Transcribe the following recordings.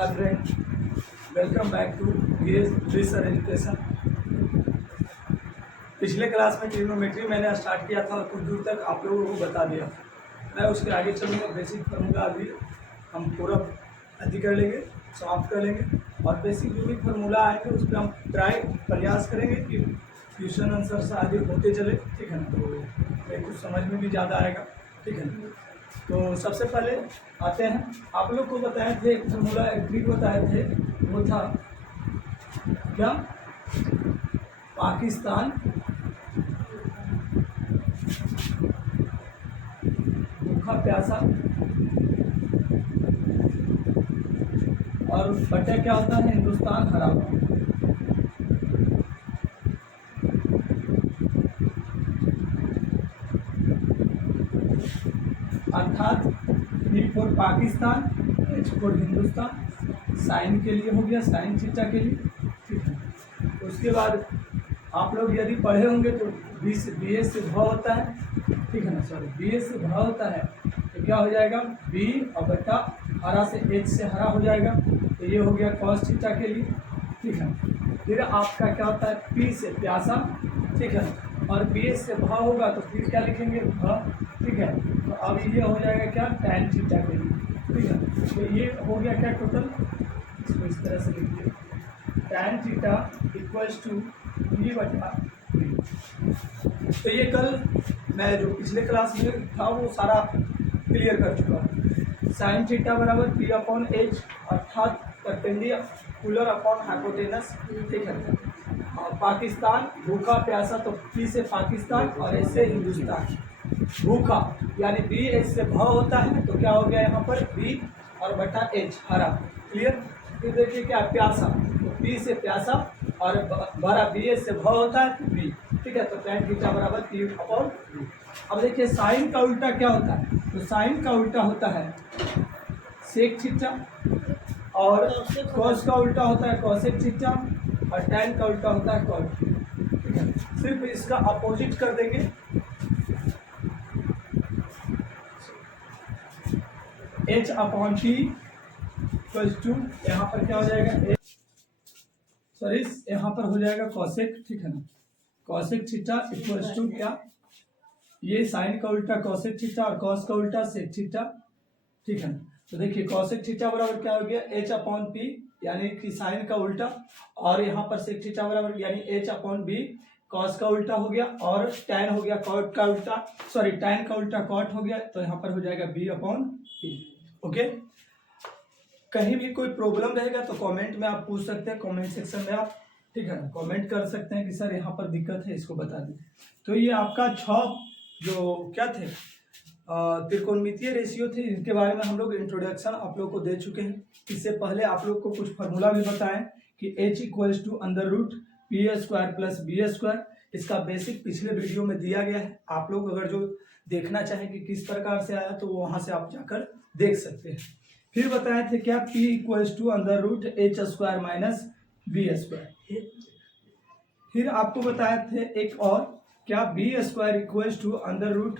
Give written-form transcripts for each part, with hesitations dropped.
Hi friend, welcome back to Research Education। पिछले class में trigonometry मैंने स्टार्ट किया था और कुछ दूर तक आप लोगों को बता दिया। मैं उसके आगे चलूँगा। बेसिक फार्मूला अभी हम पूरा अधिक कर लेंगे, समाप्त कर लेंगे और बेसिक जो भी फार्मूला आएंगे उस पर हम प्रयास करेंगे कि क्वेश्चन आंसर से आगे होते चले, ठीक है ना। तो कुछ समझ में भी ज़्यादा आएगा, ठीक है ना। तो सबसे पहले आते हैं, आप लोग को बताए थे फार्मूला ट्रिक बताए थे, वो था क्या, पाकिस्तान भूखा प्यासा और बटा क्या होता है, हिंदुस्तान हरा हुआ। अर्थात P for Pakistan, H for Hindustan, sine के लिए हो गया, साइन थीटा के लिए, ठीक है। उसके बाद आप लोग यदि पढ़े होंगे तो बी एस से भाव होता है, ठीक है ना, सॉरी बी एस से भाव होता है तो क्या हो जाएगा, बी और बटा हरा से एच से हरा हो जाएगा, तो ये हो गया कॉस थीटा के लिए, ठीक है। फिर आपका क्या होता है, पी से प्यासा, ठीक है, और बी एस से भाव होगा तो फिर क्या लिखेंगे, भाव, ठीक है। तो अब ये हो जाएगा क्या, टैन थीटा के लिए, ठीक है। तो ये हो गया क्या टोटल, इसको इस तरह से लिखिए, tan theta equals to B बटा बी। तो ये कल मैं जो पिछले क्लास में था वो सारा क्लियर कर चुका हूँ। साइन थीटा बराबर पी अपॉन एच, अर्थात परपेंडिकुलर अपॉन हाइपोटेनस, ठीक है। और पाकिस्तान भूखा प्यासा, तो पी से पाकिस्तान और एच से हिंदुस्तान। भूखा यानी बी एच से भाव होता है तो क्या हो गया यहाँ पर, बी और बटा एच हरा, क्लियर। फिर देखिए क्या, प्यासा, तो पी से प्यासा और बड़ा बी एच से भाव होता है तो बी, ठीक है। तो टैन थीटा बराबर पी अपॉन बी। अब देखिए साइन का उल्टा क्या होता है, तो साइन का उल्टा होता है सेक थीटा और कॉस का उल्टा होता है कॉसेक थीटा और टैन का उल्टा होता है कॉट, ठीक है। सिर्फ इसका अपोजिट कर देंगे, H upon T equals to, यहाँ पर क्या हो जाएगा, सॉरी यहाँ पर हो जाएगा कॉसेक, ठीक है ना, कॉसेक थीटा इक्वल्स टू क्या, ये साइन का उल्टा कॉसेक थीटा और कॉस का उल्टा सेक थीटा, ठीक है ना। तो देखिए कॉसेक थीटा बराबर क्या हो गया, एच अपॉन पी यानी कि साइन का उल्टा, और यहाँ पर सेक थीटा बराबर यानी एच अपॉन बी, कॉस का उल्टा हो गया, और टैन हो गया कॉट का उल्टा, सॉरी टैन का उल्टा कॉट हो गया, तो यहाँ पर हो जाएगा बी अपॉन पी, ओके। कहीं भी कोई प्रॉब्लम रहेगा तो कमेंट में आप पूछ सकते हैं, कमेंट सेक्शन में आप, ठीक है ना, कमेंट कर सकते हैं कि सर यहाँ पर दिक्कत है, इसको बता दें। तो ये आपका 6 जो क्या थे त्रिकोणमितीय रेशियो थे, इनके बारे में हम लोग इंट्रोडक्शन आप लोग को दे चुके हैं। इससे पहले आप लोग को कुछ फार्मूला भी बताएं कि h equals to under root P square plus B square, इसका बेसिक पिछले वीडियो में दिया गया है। आप लोग अगर जो देखना चाहें कि किस प्रकार से आया तो वहां से आप जाकर देख सकते हैं। फिर बताए थे क्या, p equals to under root H square minus B square. फिर आपको बताए थे एक और क्या, B square equals to under root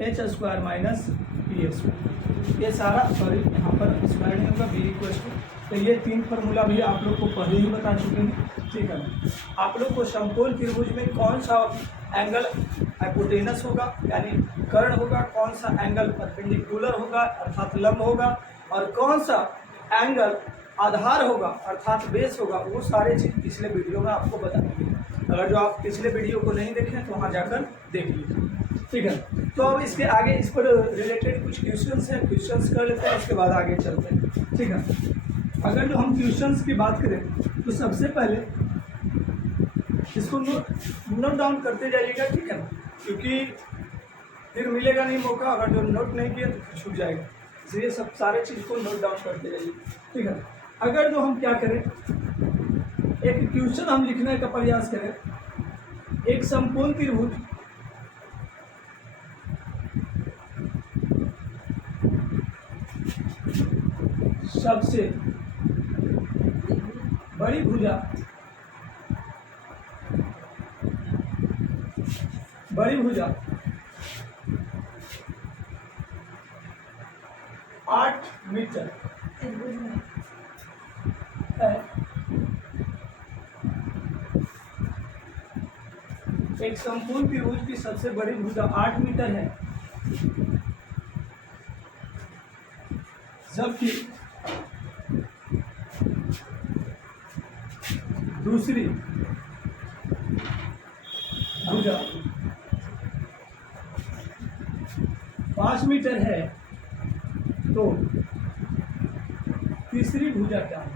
H square minus B square. ये सारा, सॉरी यहाँ पर स्क्वायर नहीं होगा, बी इक्वल्स टू, तो ये 3 फार्मूला भी आप लोग को पहले ही बता चुके हैं, ठीक है ना। आप लोग को समकोण त्रिभुज में कौन सा एंगल हाइपोटेनस होगा यानी कर्ण होगा, कौन सा एंगल परपेंडिकुलर होगा अर्थात लंब होगा, और कौन सा एंगल आधार होगा अर्थात बेस होगा, वो सारे चीज पिछले वीडियो में आपको बताएंगे। अगर जो आप पिछले वीडियो को नहीं देखें तो वहाँ जाकर देख लीजिए, ठीक है। तो अब इसके आगे इस पर रिलेटेड कुछ क्वेश्चंस हैं, क्वेश्चंस कर लेते हैं, उसके बाद आगे चलते हैं, ठीक है। अगर जो हम क्वेश्चंस की बात करें तो सबसे पहले इसको नोट डाउन करते जाइएगा, ठीक है ना, क्योंकि फिर मिलेगा नहीं मौका, अगर जो नोट नहीं किया तो छूट जाएगा, इसलिए सब सारे चीज़ को नोट डाउन करते जाइए, ठीक है। अगर जो हम क्या करें, एक क्वेश्चन हम लिखने का प्रयास करें, एक समकोण त्रिभुज सबसे बड़ी भुजा बड़ी भुजा 8 मीटर एक समकोण त्रिभुज की सबसे बड़ी भुजा 8 मीटर है, जबकि दूसरी भुजा 5 मीटर है, तो तीसरी भुजा क्या है?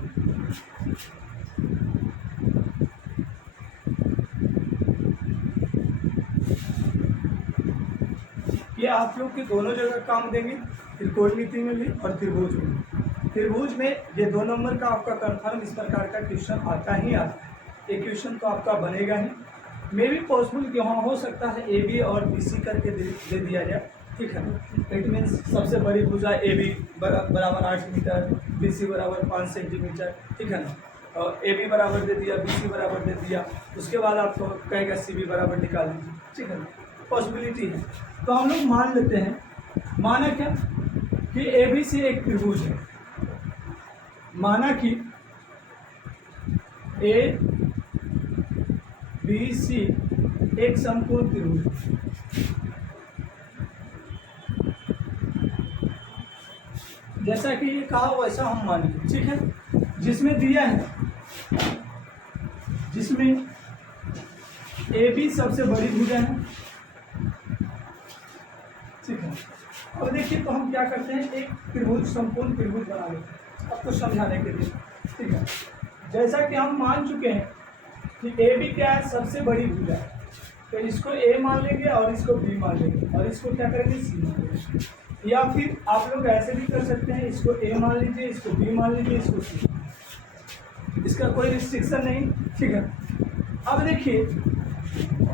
ये आप लोग के दोनों जगह काम देंगे, त्रिकोणमिति में भी और त्रिभुज में। त्रिभुज में ये 2 नंबर का आपका कन्फर्म इस प्रकार का क्वेश्चन आता ही आता है। ये क्वेश्चन तो आपका बनेगा ही। मे भी पॉसिबल कि वहाँ हो सकता है ए बी और बी सी करके दे दिया जाए, ठीक है। इट मीन्स सबसे बड़ी भुजा ए बी बराबर 8 मीटर, बी सी बराबर 5 सेंटीमीटर, ठीक है ना। और ए बी बराबर दे दिया, बी सी बराबर दे दिया, उसके बाद आपको कहेगा सी बी बराबर निकाल दीजिए, ठीक है ना। पॉसिबिलिटी है। तो हम लोग मान लेते हैं, माना क्या कि ए बी सी एक त्रिभुज है, माना कि ए बी सी एक समकोण त्रिभुज है। जैसा कि ये कहा वैसा हम मानेंगे, ठीक है। जिसमें दिया है, जिसमें ए बी सबसे बड़ी भुजा है, ठीक है। अब देखिए तो हम क्या करते हैं, एक त्रिभुज समकोण त्रिभुज बना लेते हैं आपको समझाने के लिए, ठीक है। जैसा कि हम मान चुके हैं कि ए बी क्या है, सबसे बड़ी भुजा है, तो इसको ए मान लेंगे और इसको बी मान लेंगे और इसको क्या करेंगे, सी मान लेंगे। या फिर आप लोग ऐसे भी कर सकते हैं, इसको ए मान लीजिए, इसको बी मान लीजिए, इसको सी, इसका कोई रिस्ट्रिक्शन नहीं, ठीक है। अब देखिए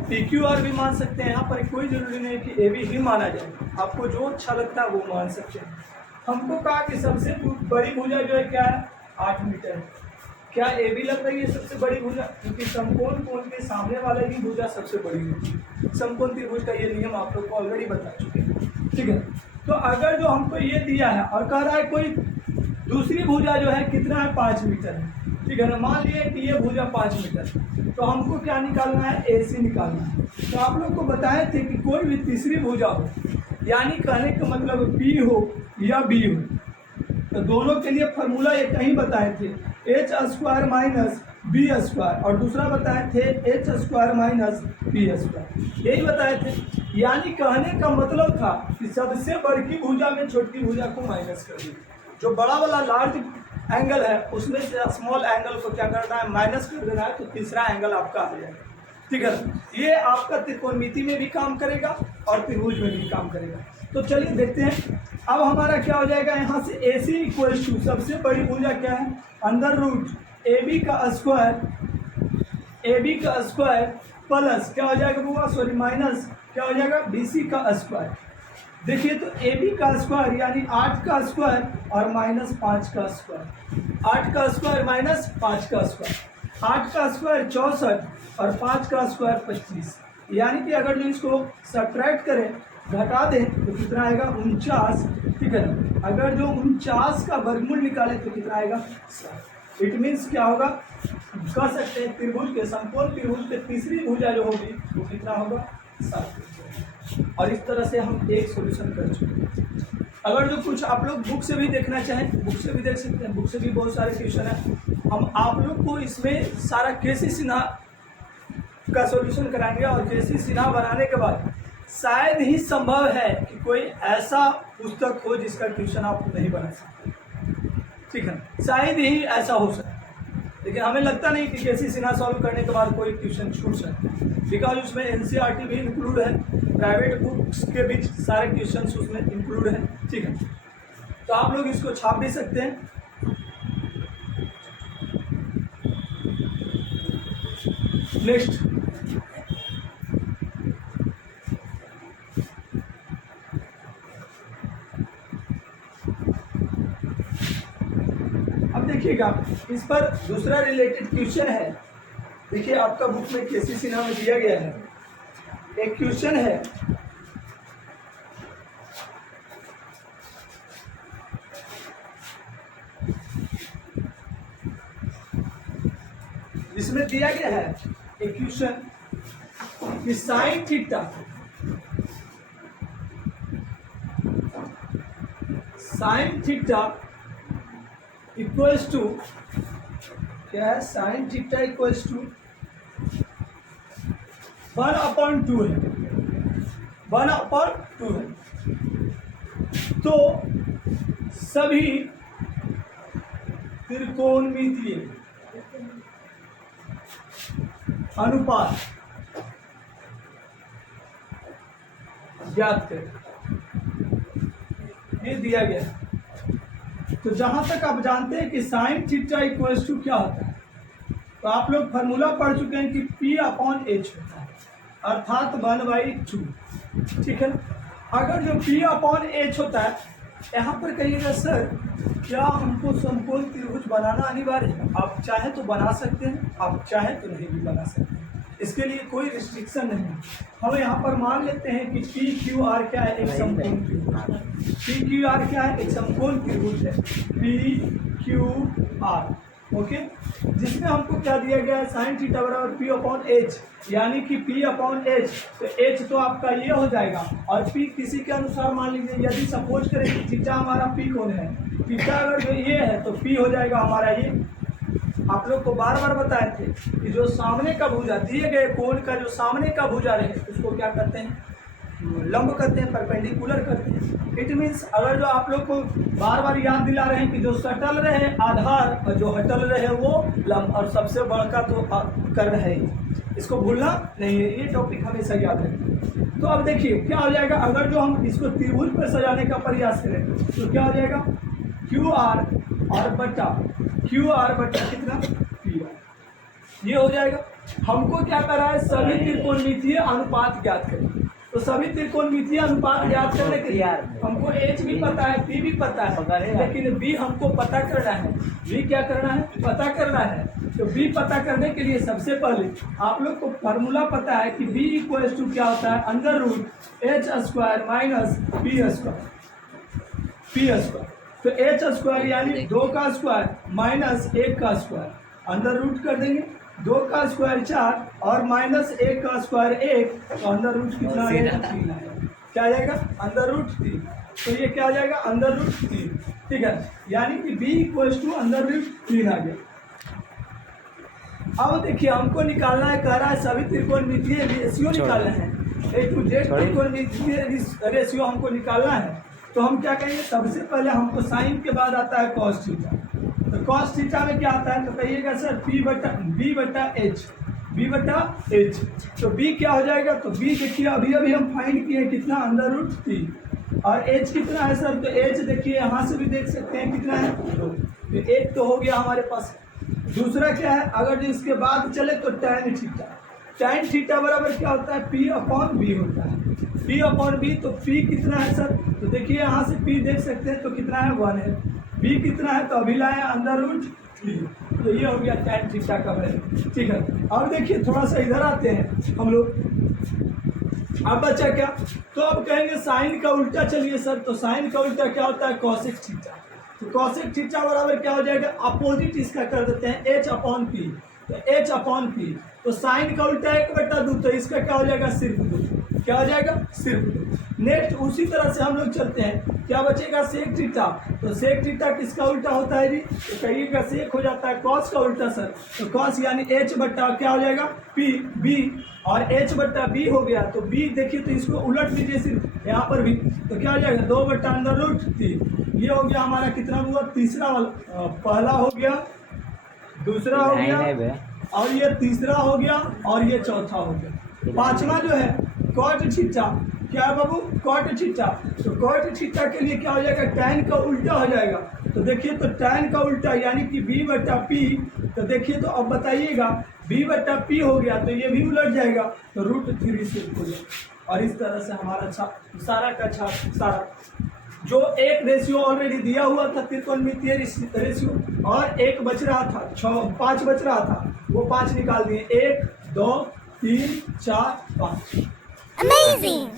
पी क्यू आर भी मान सकते हैं, यहाँ पर कोई जरूरी नहीं कि ए बी ही माना जाए, आपको जो अच्छा लगता है वो मान सकते हैं। हमको कहा कि सबसे बड़ी भुजा जो है क्या है, 8 मीटर है। क्या ए बी लग रही है सबसे बड़ी भुजा, क्योंकि समकोण कोण के सामने वाले की भुजा सबसे बड़ी है। समकोण त्रिभुज का ये नियम आप लोग को ऑलरेडी बता चुके हैं, ठीक है। तो अगर जो हमको ये दिया है और कह रहा है कोई दूसरी भुजा जो है कितना है, 5 मीटर है, ठीक है ना। मान लिए कि ये भुजा 5 मीटर, तो हमको क्या निकालना है, ए सी निकालना है। तो आप लोग को बताए थे कि कोई भी तीसरी भुजा हो, यानी कहने का मतलब पी हो या बी हो, तो दोनों के लिए फार्मूला एक ही बताए थे, H square minus B square, और दूसरा बताए थे H square minus B square, यही बताए थे। यानी कहने का मतलब था कि सबसे बड़ी भुजा में छोटी भुजा को माइनस कर दीजिए, जो बड़ा वाला लार्ज एंगल है उसमें से स्मॉल एंगल को क्या करना है, माइनस कर देना है, तो तीसरा एंगल आपका आ जाएगा, ठीक है। ये आपका त्रिकोणमिति में भी काम करेगा और त्रिभुज में भी काम करेगा। तो चलिए देखते हैं। अब हमारा क्या हो जाएगा, यहाँ से ए सी इक्वल टू सबसे बड़ी भुजा क्या है, अंडर रूट ए बी का स्क्वायर प्लस क्या हो जाएगा बुआ, सॉरी माइनस क्या हो जाएगा, बी सी का स्क्वायर। देखिए तो ए बी का स्क्वायर यानी 8 का स्क्वायर और माइनस 5 का स्क्वायर, 8 का स्क्वायर माइनस 5 का स्क्वायर, 8 का स्क्वायर 64 और 5 का स्क्वायर 25। यानी कि अगर जो इसको सब्ट्रैक्ट करें, घटा दें, तो कितना आएगा, 49, ठीक है ना। अगर जो 49 का वर्गमूल निकाले तो कितना आएगा, 7। इट मीन्स क्या होगा, कह सकते हैं त्रिभुज के, समकोण त्रिभुज के तीसरी भुजा जो होगी वो कितना होगा, 7। और इस तरह से हम एक सॉल्यूशन कर चुके हैं। अगर जो कुछ आप लोग बुक से भी देखना चाहें, बुक से भी देख सकते हैं, बुक से भी बहुत सारे क्वेश्चन हैं। हम आप लोग को इसमें सारा केसी सिन्हा का सॉल्यूशन कराएंगे, और केसी सिन्हा बनाने के बाद शायद ही संभव है कि कोई ऐसा पुस्तक हो जिसका ट्यूशन आप नहीं बना सकते, ठीक है। शायद ही ऐसा हो सकता है, लेकिन हमें लगता नहीं कि केसी सिन्हा सॉल्व करने के बाद कोई ट्यूशन छूट सकता है, बिकॉज उसमें एनसीईआरटी भी इंक्लूड है, प्राइवेट बुक्स के बीच सारे क्वेश्चन उसमें इंक्लूड हैं, ठीक है। तो आप लोग इसको छाप भी सकते हैं। नेक्स्ट, अब देखिएगा इस पर दूसरा रिलेटेड क्वेश्चन है। देखिए आपका बुक में केसी सिन्हा में दिया गया है, एक क्वेश्चन है, जिसमें दिया गया है एक क्वेश्चन कि साइन थीटा इक्वल्स टू क्या है, साइन थीटा इक्वल्स टू 1/2 है, 1/2 है। तो सभी त्रिकोणमितीय अनुपात ज्ञात करें, ये दिया गया है। तो जहां तक आप जानते हैं कि साइन थीटा इक्वल्स टू क्या होता है, तो आप लोग फार्मूला पढ़ चुके हैं कि P/H होता है, अर्थात 1/2। ठीक है। अगर जो P/H होता है, यहाँ पर कहिएगा सर क्या हमको समकोण त्रिभुज बनाना अनिवार्य है? आप चाहे तो बना सकते हैं, आप चाहे तो नहीं भी बना सकते हैं, इसके लिए कोई रिस्ट्रिक्शन नहीं है। हम यहाँ पर मान लेते हैं कि PQR क्या है, एक समकोण त्रिभुज। PQR क्या है, एक समकोण त्रिभुज है, PQR। ओके, जिसमें हमको क्या दिया गया है, साइन थीटा बराबर P/H, यानी कि P/H, तो H तो आपका ये हो जाएगा, और P किसी के अनुसार मान लीजिए, यदि सपोज करें कि थीटा हमारा P कौन है, थीटा अगर ये है तो P हो जाएगा हमारा ये। आप लोग को बार बार बताए थे कि जो सामने का भुजा, दिए गए कोण का जो सामने का भुजा रहे उसको क्या करते हैं, लंब करते हैं, परपेंडिकुलर करते हैं। इट मीन्स अगर जो आप लोग को बार बार याद दिला रहे हैं कि जो सटल रहे आधार और जो हटल रहे वो लंब, और सबसे बड़का तो कर्ण है, इसको भूलना नहीं है, ये टॉपिक हमेशा याद रखें। तो अब देखिए क्या हो जाएगा, अगर जो हम इसको त्रिभुज पर सजाने का प्रयास करें तो क्या हो जाएगा, QR बटा कितना PR, ये हो जाएगा। हमको क्या करा है, सभी त्रिकोणमितीय अनुपात ज्ञात करें। तो सभी त्रिकोणमितीय अनुपात ज्ञात करने के लिए हमको H भी पता है, P भी पता है, लेकिन B हमको पता करना है। B क्या करना है, पता करना है। तो B पता करने के लिए सबसे पहले आप लोग को फार्मूला पता है कि B इक्वल्स टू क्या होता है, √H² माइनस P²। तो H² यानी 2 का स्क्वायर माइनस 1 का स्क्वायर, अंदर रूट कर देंगे, 2 का स्क्वायर 4 और माइनस 1 का स्क्वायर 1, तो अंदर रूट कितना आ जाएगा, 3 आएगा। क्या आ जाएगा, अंदर रूट 3। तो ये क्या आ जाएगा, अंदर रूट 3। ठीक है, यानी कि B इक्वल्स टू अंदर रूट 3 आ गया। अब देखिए हमको निकालना है, कह रहा है सभी त्रिकोणमितीय रेशियो निकालना है, A to Z त्रिकोणमितीय रेशियो हमको निकालना है। तो हम क्या कहेंगे, सबसे पहले हमको साइन के बाद आता है कॉस थीटा। तो कॉस थीटा में क्या आता है, तो कहिएगा सर B बटा H। तो B क्या हो जाएगा, तो B देखिए अभी हम फाइंड किए कितना, अंदर रूट 3, और H कितना है सर, तो H देखिए यहाँ से भी देख सकते हैं कितना है, 2। तो एक तो हो गया हमारे पास। दूसरा क्या है, अगर जो इसके बाद चले तो tan थीटा बराबर क्या होता है, P/B होता है, P/B। तो P कितना है सर, तो देखिए यहाँ से P देख सकते हैं, तो कितना है, 1 है। B कितना है, तो अभी लाए अंदर रूट 3, तो ये हो गया tan थीटा का वैल्यू। ठीक है, अब देखिए थोड़ा सा इधर आते हैं हम लोग। अब बचा क्या, तो अब कहेंगे साइन का उल्टा, चलिए सर, तो साइन का उल्टा क्या होता है, कोसेक थीटा। तो कोसेक थीटा बराबर क्या हो जाएगा, अपोजिट इसका कर देते हैं H/P। तो H/P, तो साइन का उल्टा 1/2, तो इसका क्या हो जाएगा, सिर्फ 2। क्या हो जाएगा, सिर्फ 2। नेक्स्ट उसी तरह से हम लोग चलते हैं, क्या बचेगा, सेक थीटा। तो सेक थीटा किसका उल्टा होता है जी, तो कहिएगा सेक हो जाता है कॉस का उल्टा सर। तो कॉस यानी H बट्टा क्या हो जाएगा, B, और H/B हो गया। तो B देखिए, तो इसको उलट लीजिए सिर्फ यहाँ पर भी, तो क्या हो जाएगा, 2 बट्टा अंदर रूट 3। ये हो गया हमारा कितना हुआ, तीसरा वाला, पहला हो गया, दूसरा हो गया, और ये तीसरा हो गया, और ये चौथा हो गया। पांचवा जो है कॉट थीटा, क्या है बाबू, कॉट थीटा। तो कॉट थीटा के लिए क्या हो जाएगा, tan का उल्टा हो जाएगा। तो देखिए, तो tan का उल्टा यानी कि B/P। तो देखिए, तो अब बताइएगा B/P हो गया, तो ये भी उलट जाएगा, तो √3 से हो जाएगा। और इस तरह से हमारा सारा का सारा जो एक रेशियो ऑलरेडी दिया हुआ था त्रिकोणमितीय रेशियो, और एक बच रहा था, 5 बच रहा था, वो 5 निकाल दिए, 1 2 3 4 5। Amazing!